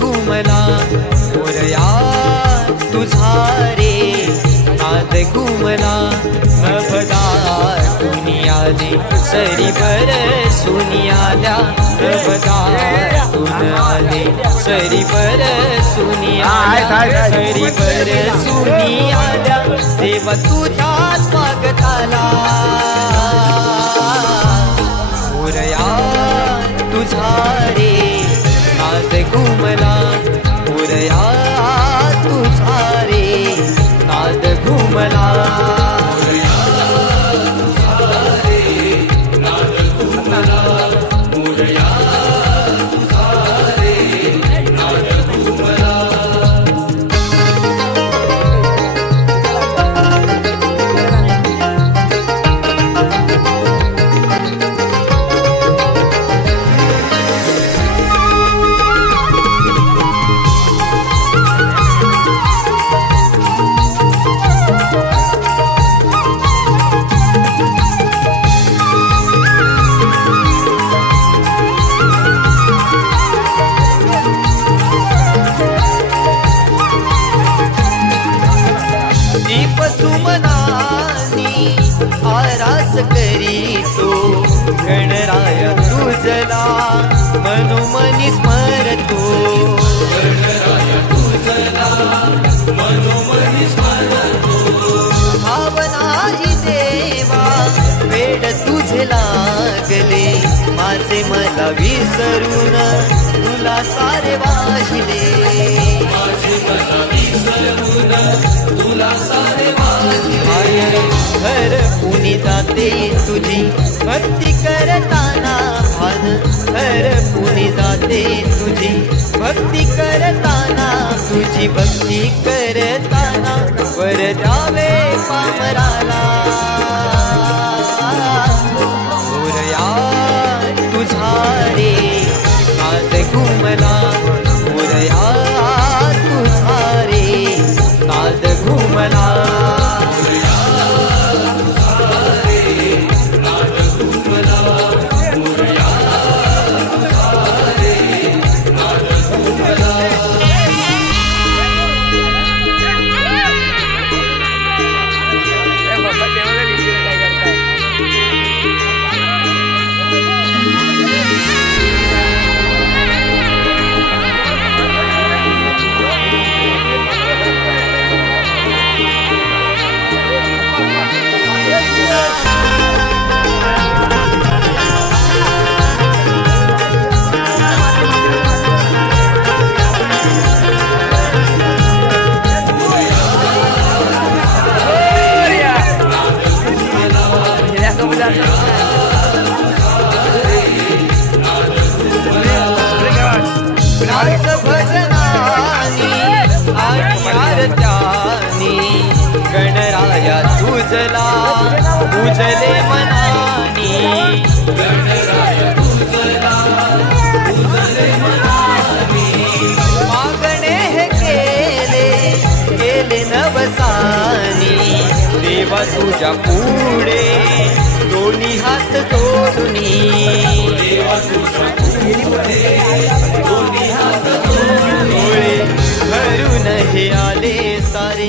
घुमला मोरया तुझा रे नाद घुमला नभदार दुनियाने सरी बर सुनियाल्या नभदार तुन आले सरी बर सुनियाल्या सरी बर सुनियाल्या देवा तुझ्या स्वागताला मोरया तुझा रे नाद घुमला मोरया तुझा रे नाद घुमला दीप सुमनानी आरास करीतो गणराय तुझला मनोमनी स्मरतो गणराय तुझला मनोमनी स्मरतो भावनाही देवा वेड तुझे लागले माझे मला विसरून तुला सारे वाहिले माझे मला विसरून तुला सारे वाहिले घर पुनी जाते तुझी भक्ती करताना भान घर पुनी जाते तुझी भक्ती करताना तुझी भक्ती करताना वर द्यावे पामराला मोरया तुझा रे नाद घुमला मोरया तुझा रे नाद घुमला नाच भजनानी आरत्यानी गणराया तुझला तुझले मनानी गणराया तुझला तुझले मनानी मागणे हे केले नवसानी देवा तुझ्या पुढे दोन्ही हात जोडूनी देवा तुझ्या पुढे दोन्ही हात जोडूनी भरून हे आले सारे